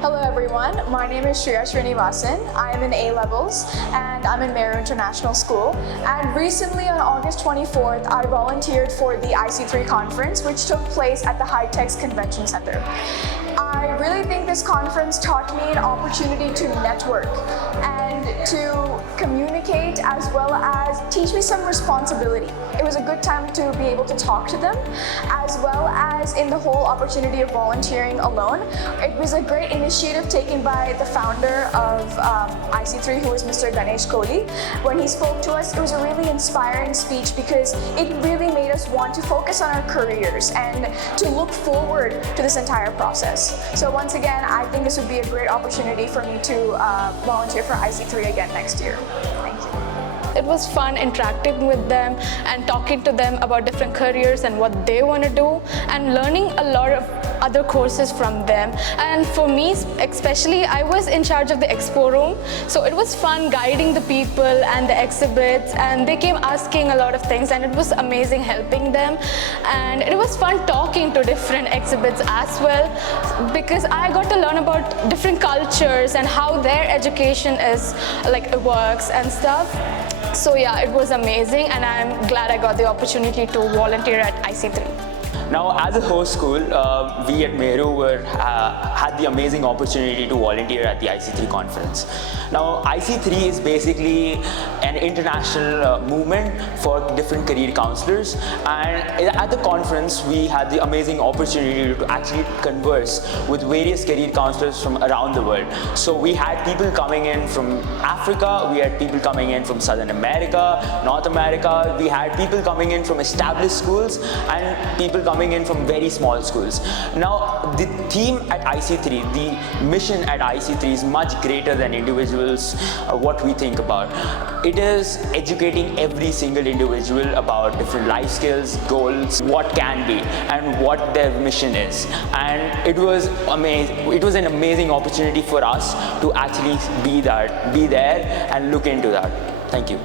Hello everyone, my name is Shreya Srinivasan. I am in A-levels and I'm in Meru International School. And recently on August 24th, I volunteered for the IC3 Conference, which took place at the High-Tech's Convention Center. I really think this conference taught me an opportunity to network and to communicate, as well as teach me some responsibility. It was a good time to be able to talk to them, as well as in the whole opportunity of volunteering alone. It was a great initiative taken by the founder of IC3, who is Mr. Ganesh Kohli. When he spoke to us, it was a really inspiring speech because it really made us want to focus on our careers and to look forward to this entire process. So once again, I think this would be a great opportunity for me to volunteer for IC3 again next year. Thank you. It was fun interacting with them and talking to them about different careers and what they want to do, and learning a lot of other courses from them. And for me especially, I was in charge of the expo room, so it was fun guiding the people and the exhibits, and they came asking a lot of things, and it was amazing helping them. And it was fun talking to different exhibits as well, because I got to learn about different cultures and how their education is works and stuff. So yeah, it was amazing, and I'm glad I got the opportunity to volunteer at IC3. Now, as a host school, we at Meru had the amazing opportunity to volunteer at the IC3 Conference. Now, IC3 is basically an international movement for different career counselors, and at the conference, we had the amazing opportunity to actually converse with various career counselors from around the world. So we had people coming in from Africa, we had people coming in from Southern America, North America, we had people coming in from established schools and people coming in from very small schools. Now, the theme at IC3, the mission at IC3 is much greater than individuals, what we think about. It is educating every single individual about different life skills, goals, what can be, and what their mission is. And it was amazing. It was an amazing opportunity for us to actually be there and look into that. Thank you.